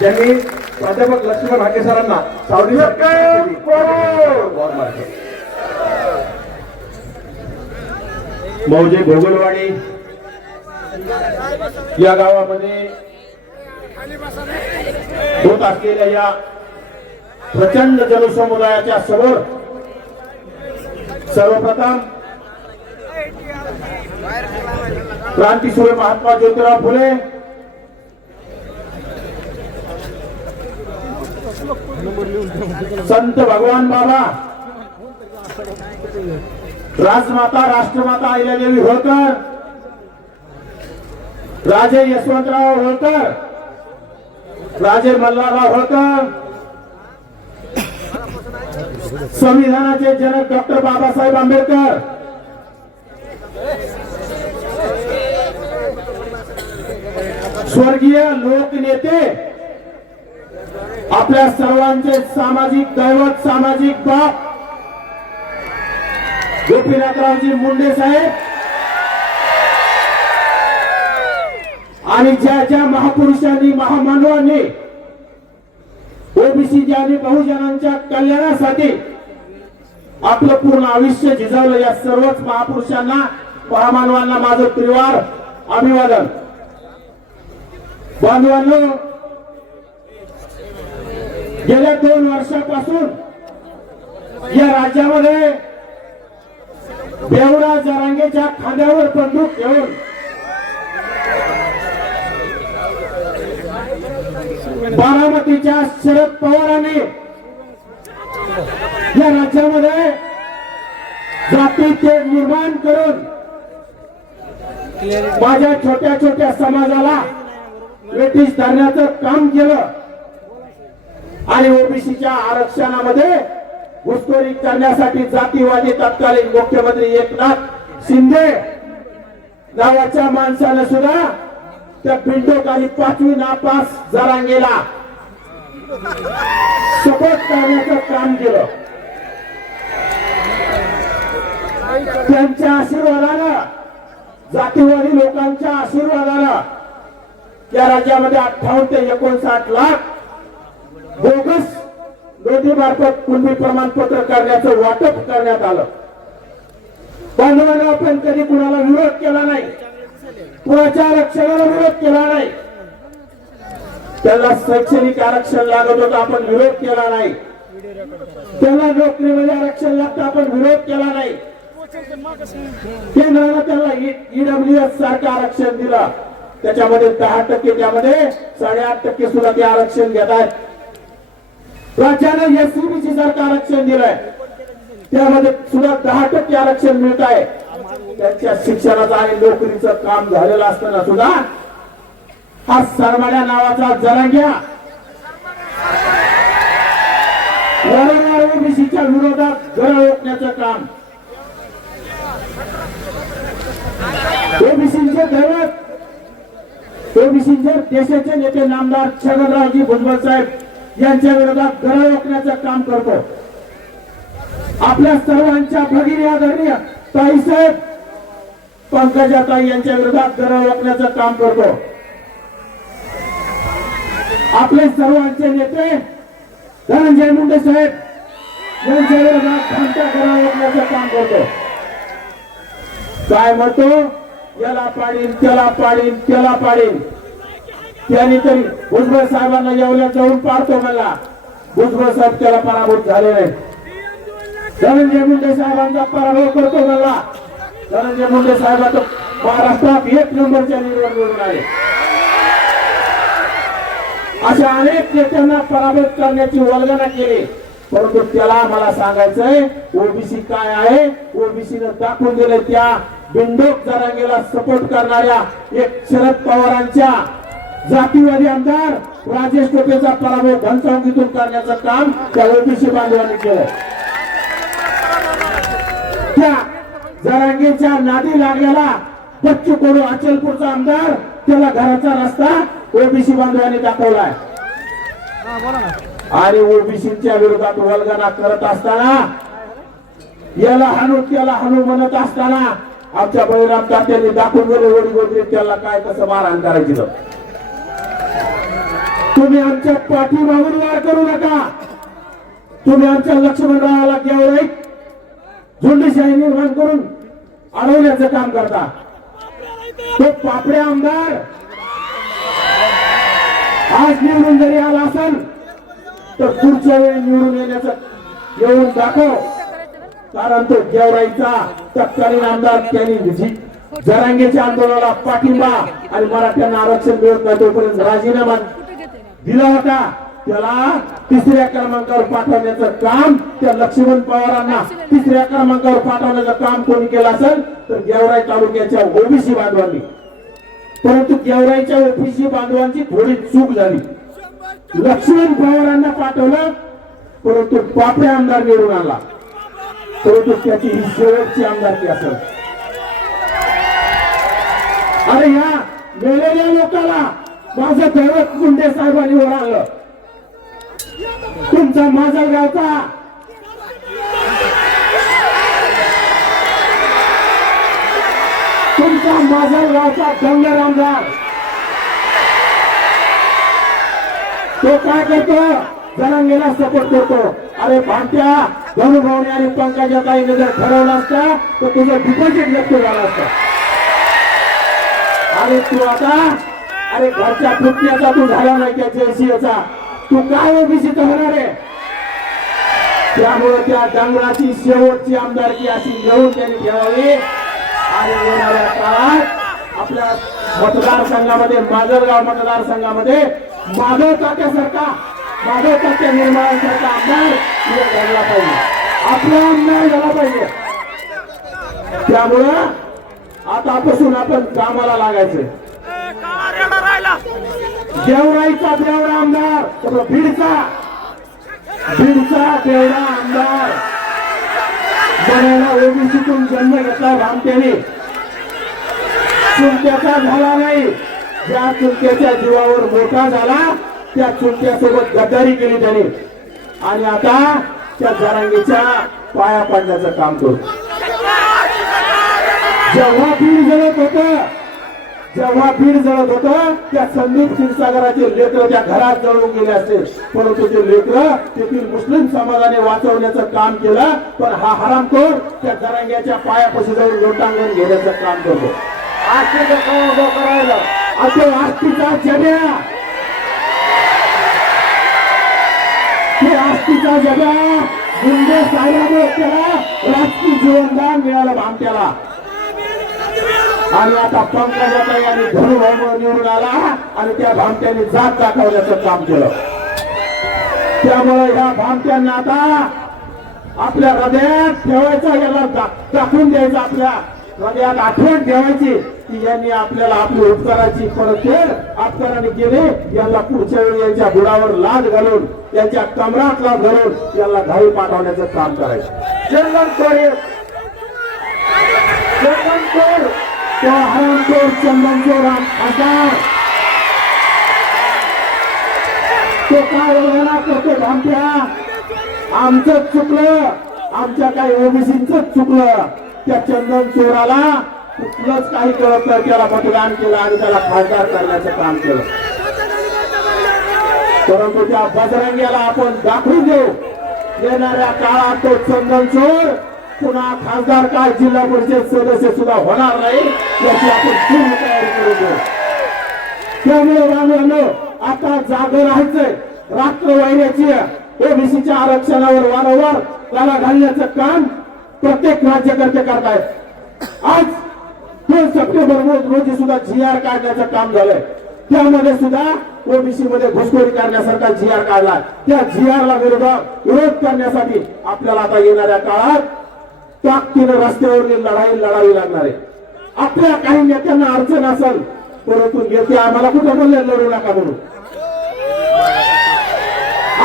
त्यांनी प्राध्यापक लक्ष्मण हाके सरांना सावली मौजे भोगलवाडी या गावामध्ये होत असलेल्या या प्रचंड जनसमुदायाच्या समोर सर्वप्रथम क्रांतीसूर्य महात्मा ज्योतिराव फुले संत भगवान बाबा. राजमाता राष्ट्रमाता अहिल्यादेवी होळकर. राजे यशवंतराव होळकर. राजे मल्हारराव होळकर. संविधानाचे जनक डॉक्टर बाबासाहेब आंबेडकर. स्वर्गीय लोकनेते आपल्या सर्वांचे सामाजिक दैवत सामाजिक बाप. गोपीनाथरावजी मुंडे साहेब. आणि ज्या ज्या महापुरुषांनी महामानवांनी ओबीसी आणि बहुजनांच्या कल्याणासाठी आपलं पूर्ण आयुष्य झिजवलं या सर्वच महापुरुषांना महामानवांना माझं त्रिवार अभिवादन. बांधवांना गेल्या दोन वर्षापासून या राज्यामध्ये बेवडा जरांगेच्या खांद्यावर बंदूक घेऊन बारामतीच्या शरद पवारांनी या राज्यामध्ये जातीचे निर्माण करून माझ्या छोट्या छोट्या समाजाला ब्रिटिश धरण्याचं काम केलं. आणि ओबीसीच्या आरक्षणामध्ये घुसखोरी करण्यासाठी जातीवादी तत्कालीन मुख्यमंत्री एकनाथ शिंदे नावाच्या माणसानं सुद्धा त्या पिंडोक आणि पाचवी नापास जरांगेला सपोर्ट करण्याचं काम केलं. त्यांच्या आशीर्वादानं जातीवादी लोकांच्या आशीर्वादानं या राज्यामध्ये अठ्ठावन्न ते एकोणसाठ लाख बोगस नोंदीमार्फत कुणबी प्रमाणपत्र करण्याचं वाटप करण्यात आलं. बांधवांना आपण कधी कुणाला विरोध केला नाही कुणाच्या आरक्षणाला विरोध केला नाही त्याला शैक्षणिक आरक्षण लागत होतं आपण विरोध केला नाही. त्याला नोकरीमध्ये आरक्षण लागतं आपण विरोध केला नाही. केंद्राला त्याला ईडब्ल्यू e, एस सारखं आरक्षण दिलं. त्याच्यामध्ये दहा टक्के त्यामध्ये साडेआठ टक्के सुद्धा ते आरक्षण घेत आहेत. राज्यानं एससीबीसी सारखं आरक्षण दिलंय. त्यामध्ये सुद्धा दहा टक्के आरक्षण मिळत आहे. त्यांच्या शिक्षणाचं आणि नोकरीचं काम झालेलं असताना सुद्धा हा सरमाड्या नावाचा जरांग्या वारंवार ओबीसीच्या विरोधात घर ओळखण्याचं काम. ओबीसीचे दैवत ओबीसीचे देशाचे नेते नामदार छगनरावजी भुजबळ साहेब. यांच्या विरोधात घर रोखण्याचं काम करतो. आपल्या सर्वांच्या भगिनी आदरणीय ताईसाहेब पंकजाताई यांच्या विरोधात घर रोखण्याचं काम करतो. आपले सर्वांचे नेते धनंजय मुंडे साहेब यांच्या विरोधात घंटा घर रोखण्याचं काम करतो. काय म्हणतो? याला पाडीन त्याला पाडीन त्याला पाडीन. त्यांनी तरी भुजबळ साहेबांना येवल्या जाऊन पाडतो मला भुजबळ साहेब त्याला पराभूत झाले नाही धनंजय मुंडे साहेबांचा पराभव करतो मला धनंजय मुंडे साहेबांचा महाराष्ट्रात एक नंबरच्या निवडणूक आहे अशा अनेक नेत्यांना पराभूत करण्याची वल्गना केली. परंतु त्याला मला सांगायचंय ओबीसी काय आहे? ओबीसी ओबीसीनं दाखवून दिले त्या बिंडोक जरांगेला सपोर्ट करणाऱ्या एक शरद पवारांच्या जातीवादी आमदार राजेश टोपेचा पराभव घनसावंगीतून करण्याचं काम त्या ओबीसी बांधवांनी केलं त्या जरांगीच्या नादी लागलेला बच्चू कडू अचलपूरचा आमदार त्याला घराचा रस्ता ओबीसी बांधवांनी दाखवलाय. आणि ओबीसीच्या विरोधात वल्गना करत असताना याला हाणू त्याला हाणू म्हणत असताना आमच्या बळीराम तात्यांनी दाखवून गेले वडी गोदरी त्याला काय कसं मारहाण करायची तुम्ही आमच्या पाठीमागून वार करू नका. तुम्ही आमच्या लक्ष्मणरावाला गेवराई झुंडीशाही निर्माण करून अडवण्याचं काम करता. तो पापडे आमदार आज निवडून जरी आला असेल तर पुढच्या वेळी निवडून येण्याचं येऊन दाखव. कारण तो गेवराईचा तत्कालीन आमदार त्यांनी जरांगेच्या आंदोलनाला पाठिंबा आणि मराठ्यांना आरक्षण मिळत नाही तोपर्यंत राजीनामा दिला होता. त्याला तिसऱ्या क्रमांकावर पाठवण्याचं काम त्या लक्ष्मण पवारांना तिसऱ्या क्रमांकावर पाठवण्याचं काम कोणी केलं असेल तर गेवराई तालुक्याच्या ओबीसी बांधवांनी. परंतु गेवराईच्या ओबीसी बांधवांची थोडी चूक झाली. लक्ष्मण पवारांना पाठवलं परंतु पापडे आमदार निवडून आला परंतु त्याची ही शेवटची आमदारकी असेल. अरे या मेलेल्या लोकाला माझं दैवत मुंडे साहेबांनी वर तुमचा माझा गावचा तुमचा माझा गावचा दंगर आमदार तो काय करतो? जरांगेला सपोर्ट करतो. अरे भामट्या धनुभावने आणि पंकजा ताईने जर ठरवलं असतं तर तुझं डिपॉझिट व्यक्त झालं असतं. अरे तू आता अरे घरच्या कृत्याचा तू झाला नाही त्या जयसिंहचा तू काय ओबीसीचा होणार आहे? त्यामुळे त्या डांगराची शेवटची आमदारकी अशी घेऊन त्यांनी ठेवावी. आणि येणाऱ्या काळात आपल्या मतदारसंघामध्ये माजलगाव मतदारसंघामध्ये माधव तात्यासारखा माधव तात्या निर्माणासारखा आमदार इथे घडला पाहिजे. आपला आमदार झाला पाहिजे. त्यामुळं आतापासून आपण कामाला लागायचं. देवराईचा देवरा आमदार बीडचा. बीडचा देवरा आमदार. बनायला ओबीसीतून जन्म घेतला रामतेने चुलत्याचा झाला नाही. ज्या चुलत्याच्या जीवावर मोठा झाला त्या चुलत्यासोबत गद्दारी केली त्याने. आणि आता त्या जरांगीच्या पाया पाडण्याचं काम करतो जेव्हा बीड जळत होतं जेव्हा बीड जळत होत त्या संदीप क्षीरसागराचे लेकर त्या घरात जळून गेले असते परंतु ते लेकर तेथील मुस्लिम समाजाने वाचवण्याचं काम केलं पण हा हरामखोर त्या जरांग्याच्या पायापाशी जाऊन लोटांगण घेण्याचं काम करतो. आजचे उभं करायला? आता आस्तीचा जड्या हे आस्तीचा जड्या मुंडे साहेबांमुळे त्याला राजकीय जीवनदान मिळालं भामट्याला. आणि आता पंकजाताई आणि धनुभाऊ निवडून आला आणि त्या भामट्याने जात दाखवण्याचं काम केलं. त्यामुळे ह्या भामट्यांना आता आपल्या हृदयात ठेवायचं याला दाखवून द्यायचं आपल्या हृदयात आठवण ठेवायची की यांनी आपल्याला आपली उपकाराची परतफेड आपकाराने केली. यांना पुढच्या वेळी यांच्या बुडावर लाद घालून त्यांच्या कमरात लाद घालून यांना घाई पाठवण्याचं काम करायचं. चंदन कोरे चंदनचोर तो आरामचोर चंदनचोर आमदार तो काय वगैरे करतो भामट्या? आमचं चुकलं. आमच्या काही ओबीसीच चुकलं. त्या चंदन चोराला कुठलंच काही कळत नाही. त्याला मतदान केलं आणि त्याला खासदार करण्याचं काम केलं. परंतु त्या बजरंग्याला आपण दाखवून देऊ. येणाऱ्या काळात तो चंदन चोर पुन्हा खासदार काय जिल्हा परिषद सदस्य सुद्धा होणार नाही याची आपण पूर्ण तयारी करू देऊ त्यामुळे रामानो आता जाग राहायचंय. रात्र वाहिन्याची ओबीसीच्या आरक्षणावर वारंवार त्याला घालण्याचं काम प्रत्येक राज्यकर्ते करतायत. आज दोन सप्टेंबर रोज रोजी सुद्धा जी आर काढण्याचं काम झालंय. त्यामध्ये सुद्धा ओबीसी मध्ये घुसखोरी करण्यासारखा जी आर काढला. त्या जी आर ला विरोधात विरोध करण्यासाठी आपल्याला आता येणाऱ्या काळात ताकदीनं रस्त्यावरील लढाई लढावी लागणार आहे. आपल्या काही नेत्यांना अडचण असेल परंतु नेते आम्हाला कुठे बोलले लढू नका म्हणून.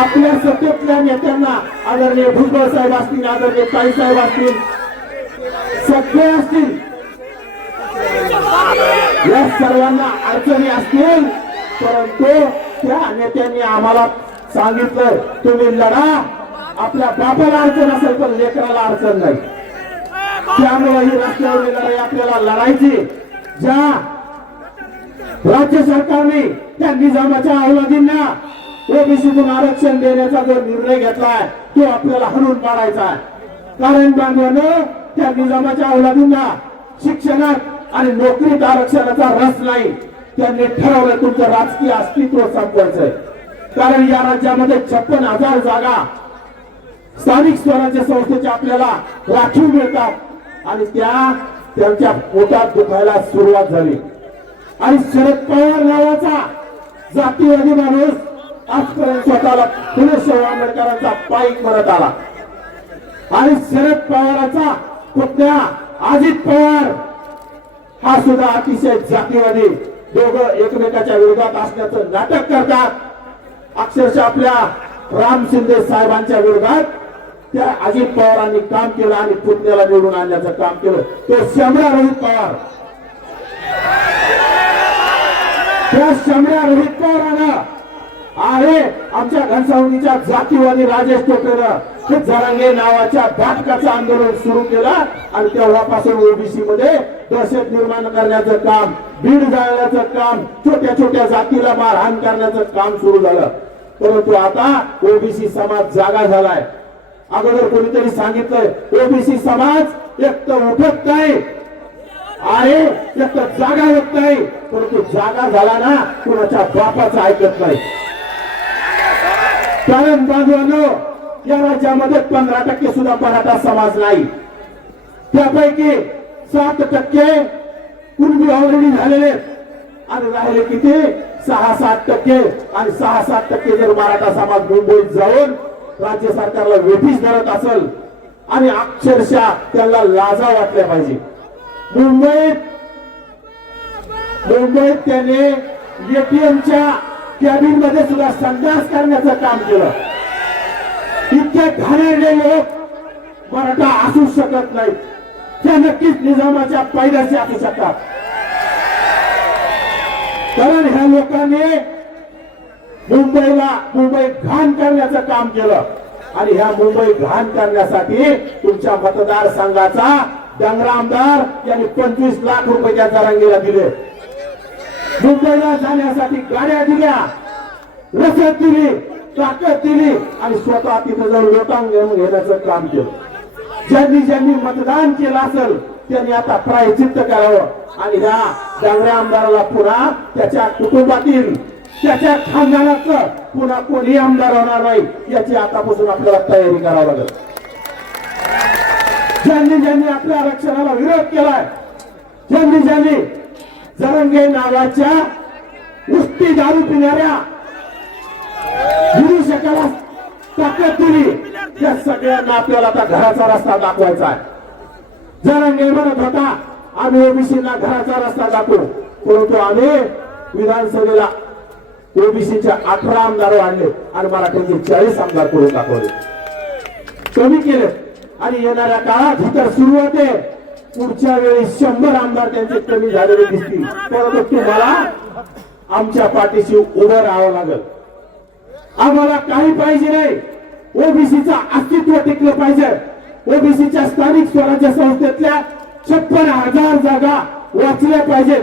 आपल्या सत्तेतल्या नेत्यांना आदरणीय भुजबळ साहेब असतील आदरणीय ताई साहेब असतील सगळे असतील. या सर्वांना अडचणी असतील परंतु त्या नेत्यांनी आम्हाला सांगितलं तुम्ही लढा. आपल्या बापाला अडचण असेल पण लेकराला अडचण नाही. त्यामुळे ही रस्त्यावरील लढाई आपल्याला लढायची. ज्या राज्य सरकारने त्या निजामाच्या अवलादींना ओबीसीतून आरक्षण देण्याचा जो निर्णय घेतलाय तो आपल्याला हणून पाडायचा आहे. कारण बांधवानं त्या निजामाच्या अवलादींना शिक्षणात आणि नोकरीत आरक्षणाचा रस नाही. त्यांनी ठरवलं तुमचं राजकीय अस्तित्व संपवायचंय. कारण या राज्यामध्ये छप्पन हजार जागा स्थानिक स्वराज्य संस्थेच्या आपल्याला राखीव मिळतात. आणि त्या त्यांच्या पोटात दुखायला सुरुवात झाली. आणि शरद पवार नावाचा जातीवादी माणूस आजपर्यंत स्वतःला फुले शाहू आंबेडकरांचा पाईक म्हणत आला. आणि शरद पवाराचा पुतण्या अजित पवार हा सुद्धा अतिशय जातीवादी. दोघं एकमेकाच्या विरोधात असण्याचं नाटक करतात. अक्षरशः आपल्या राम शिंदे साहेबांच्या विरोधात त्या अजित पवारांनी काम केलं आणि पुतण्याला निवडून आणण्याचं काम केलं. तो शमरा रोहित पवार. त्या शंभरा रोहित पवारानं आहे आमच्या घनसावणीच्या जातीवादी राजेश टोपेनं. हे जरांगे नावाच्या घाटकाचं आंदोलन सुरू केलं आणि तेव्हापासून ओबीसी मध्ये दहशत निर्माण करण्याचं काम बीड जाळण्याचं काम छोट्या छोट्या जातीला मारहाण करण्याचं काम सुरू झालं. परंतु आता ओबीसी समाज जागा झालाय. अगोदर कोणीतरी सांगितलंय ओबीसी समाज एक तर उठत नाही आहे एक तर जागा होत नाही. परंतु जागा झाला ना कुणाच्या बापाचं ऐकत नाही. कारण बांधवांनो या राज्यामध्ये पंधरा टक्के सुद्धा मराठा समाज नाही. त्यापैकी सात टक्के कुणबी ऑलरेडी झालेले आणि राहिले किती? सहा सात टक्के. आणि सहा सात टक्के जर मराठा समाज मुंबईत जाऊन राज्य सरकारला वेठीस धरत असेल आणि अक्षरशः त्यांना लाजा वाटल्या पाहिजे. मुंबईत मुंबईत त्याने एटीएमच्या कॅबिनमध्ये सुद्धा संन्यास करण्याचं काम केलं. इतके घाणेरडे लोक मराठा असू शकत नाहीत. त्या नक्कीच निजामाच्या पायदाशी असू शकतात. कारण ह्या लोकांनी मुंबईला मुंबई घाण करण्याचं काम केलं. आणि ह्या मुंबई घाण करण्यासाठी तुमच्या मतदारसंघाचा डंगरा आमदार यांनी पंचवीस लाख रुपये त्या जरांगीला दिले. मुंबईला जाण्यासाठी गाड्या दिल्या. रसद दिली ताकद दिली आणि स्वतः तिथं जाऊन लोटांग घेऊन घेण्याचं काम केलं. ज्यांनी ज्यांनी मतदान केलं असेल त्यांनी आता प्रायचित्त करावं. आणि ह्या डांगऱ्या आमदाराला पुन्हा त्याच्या कुटुंबातील त्याच्या खानदानाचं पुन्हा कोणी आमदार होणार नाही याची आतापासून आपल्याला तयारी करावी लागेल. ज्यांनी ज्यांनी आपल्या आरक्षणाला विरोध केलाय ज्यांनी ज्यांनी जरंगे नावाच्या उष्टी दारू पिणाऱ्या विदूषकाला ताकद दिली त्या सगळ्यांना आपल्याला आता घराचा रस्ता दाखवायचा आहे. जरंगे म्हणत होता आम्ही ओबीसीला घराचा रस्ता दाखवू. परंतु आम्ही विधानसभेला ओबीसीचे अठरा आमदार वाढले आणि मराठ्यांचे चाळीस आमदार करून दाखवले. कमी केले. आणि येणाऱ्या काळात ही तर सुरू होते. पुढच्या वेळी शंभर आमदार त्यांचे कमी झालेले दिसतील. परंतु तुम्हाला आमच्या पाठीशी उभं राहावं लागेल. आम्हाला काही पाहिजे नाही. ओबीसीचं अस्तित्व टिकलं पाहिजे. ओबीसीच्या स्थानिक स्वराज्य संस्थेतल्या छप्पन हजार जागा वाचल्या पाहिजेत.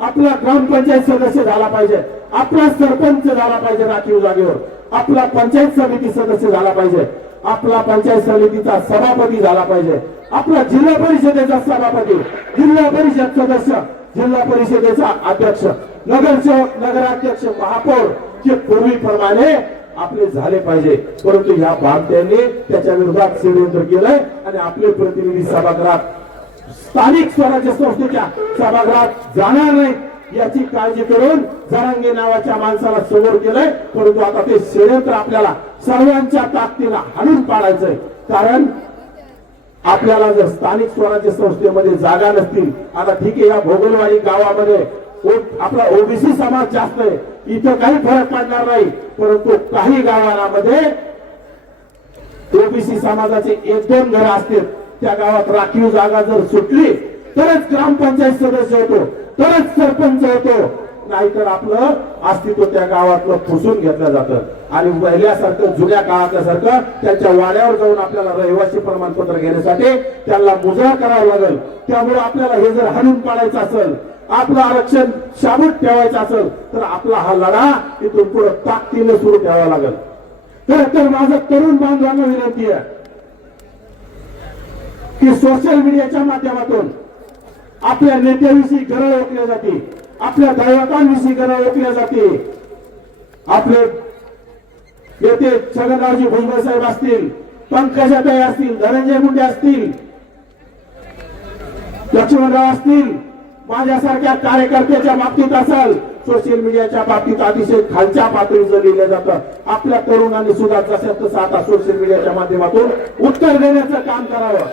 आपला ग्रामपंचायत सदस्य झाला पाहिजे. आपला सरपंच झाला पाहिजे राखीव जागेवर. आपला पंचायत समिती सदस्य झाला पाहिजे. आपला पंचायत समितीचा सभापती झाला पाहिजे. आपला जिल्हा परिषदेचा सभापती जिल्हा परिषद सदस्य जिल्हा परिषदेचा अध्यक्ष नगरसेवक नगराध्यक्ष महापौर जे पूर्वीप्रमाणे आपले झाले पाहिजे. परंतु ह्या बामट्यांनी त्याच्या विरोधात षडयंत्र केलंय आणि आपले प्रतिनिधी सभागृहात स्थानिक स्वराज्य संस्थेच्या सभागृहात जाणार नाही याची काळजी करून जरांगे नावाच्या माणसाला समोर केलंय परंतु आता ते षडयंत्र आपल्याला सर्वांच्या ताकदीला हाणून पाडायचंय. कारण आपल्याला जर स्थानिक स्वराज्य संस्थेमध्ये जागा नसतील आता ठीक आहे या भोगलवाडी गावामध्ये आपला ओबीसी समाज जास्त आहे इथं काही फरक पडणार नाही परंतु काही गावांमध्ये ओबीसी समाजाचे एक दोन घर असतील त्या गावात राखीव जागा जर सुटली तरच ग्रामपंचायत सदस्य होतो तरच सरपंच होतो. नाहीतर आपलं अस्तित्व त्या गावातलं फुसून घेतलं जातं. आणि पहिल्यासारखं जुन्या काळातल्या सारखं त्यांच्या वाड्यावर जाऊन आपल्याला रहिवासी प्रमाणपत्र घेण्यासाठी त्यांना मुजरा करावं लागेल. त्यामुळे आपल्याला हे जर हाणून पाडायचं असेल आपलं आरक्षण शाबूत ठेवायचं असेल तर आपला हा लढा इथून पुढे ताकदीने सुरू ठेवावा लागेल. तर तर माझं तरुण बांधवांना विनंती आहे की सोशल मीडियाच्या माध्यमातून आपल्या नेत्याविषयी गरळ ओळखली जाते. आपल्या दैवतांविषयी गरळ ओळखल्या जाते. आपले नेते छगनरावजी भुजबळ साहेब असतील पंकजाताई असतील धनंजय मुंडे असतील लक्ष्मणराव असतील माझ्यासारख्या कार्यकर्त्याच्या बाबतीत असेल सोशल मीडियाच्या बाबतीत अतिशय खालच्या पातळीचं लिहिलं जातं. आपल्या तरुणांनी सुद्धा जसं तसं आता सोशल मीडियाच्या माध्यमातून उत्तर देण्याचं काम करावं.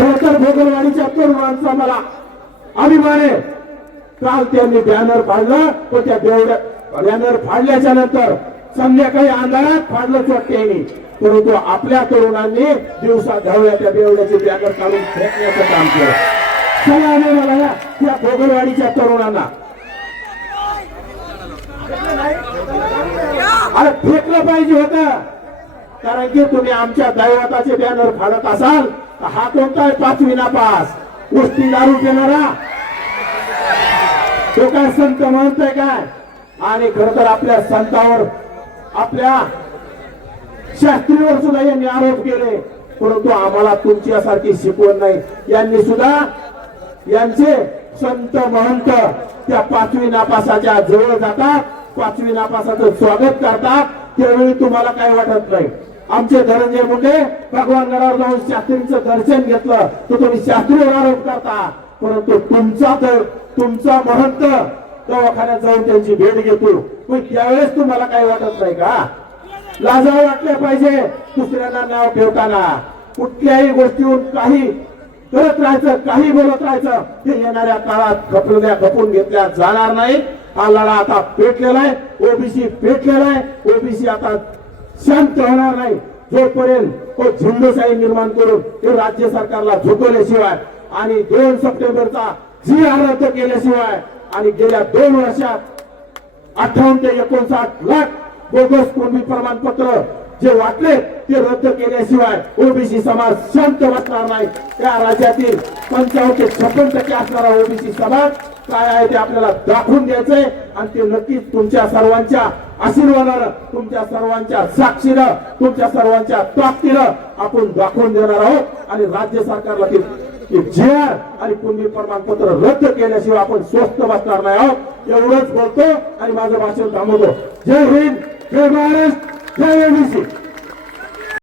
खरंतर तर भोगलवाडीच्या माणसा मला. अभिमान आहे काल त्यांनी बॅनर फाडलं पण त्या बॅनर फाडल्याच्या नंतर संध्याकाळी अंधारात फाडलं चोट्याने परंतु आपल्या तरुणांनी दिवसा धावल्या त्या बेवड्याचे बॅनर काढून फेकण्याचं काम केलं. सगळ्यांनी मला या त्या भोगलवाडीच्या तरुणांना. अरे फेकलं पाहिजे होतं. कारण की तुम्ही आमच्या दैवताचे बॅनर फाडत असाल हा तो काय पाचवी नापास. गोष्टी दारू देणारा तो काय संत म्हणतोय काय? आणि खर तर आपल्या संतावर आपल्या शास्त्रीवर सुद्धा यांनी आरोप केले. परंतु आम्हाला तुमच्यासारखी शिकवण नाही. यांनी सुद्धा यांचे संत महंत त्या पाचवी नापासाच्या जवळ जातात पाचवी नापासाचं स्वागत करतात. त्यावेळी तुम्हाला काय वाटत नाही? आमचे धनंजय मुंडे भगवान गडावर जाऊन शास्त्रींचं दर्शन घेतलं तर तुम्ही शास्त्रीवर आरोप करता. परंतु तुमचा तर तुमचा महंत दवाखान्यात जाऊन त्यांची भेट घेतो. पण त्यावेळेस तुम्हाला काही वाटत नाही का? लाजावं वाटले पाहिजे दुसऱ्यांना नाव ठेवताना. कुठल्याही गोष्टीवर काही करत राहायचं काही बोलत राहायचं हे येणाऱ्या काळात खपलेल्या खपून घेतल्या जाणार नाही. हा लढा आता पेटलेला आहे. ओबीसी पेटलेला आहे. ओबीसी आता शांत होणार नाही. जोपर्यंत तो झुंडशाही निर्माण करून ते राज्य सरकारला झुकवल्याशिवाय आणि दोन सप्टेंबरचा जी रद्द केल्याशिवाय आणि गेल्या दोन वर्षात अठ्ठावन्न ते एकोणसाठ लाख बोगस कुणबी प्रमाणपत्र जे वाटले ते रद्द केल्याशिवाय ओबीसी समाज शांत बसणार नाही. त्या राज्यातील पंचावन्न ते छप्पन टक्के असणारा ओबीसी समाज काय आहे ते आपल्याला दाखवून द्यायचंय आणि ते नक्कीच तुमच्या सर्वांच्या आशीर्वादानं तुमच्या सर्वांच्या साक्षीनं तुमच्या सर्वांच्या ताकदीनं आपण दाखवून देणार आहोत. आणि राज्य सरकारला की जे आणि कुणबी प्रमाणपत्र रद्द केल्याशिवाय आपण स्वस्त बसणार नाही आहोत. एवढंच बोलतो आणि माझं भाषण थांबवतो. जय हिंद जय महाराष्ट्र जय ओबीसी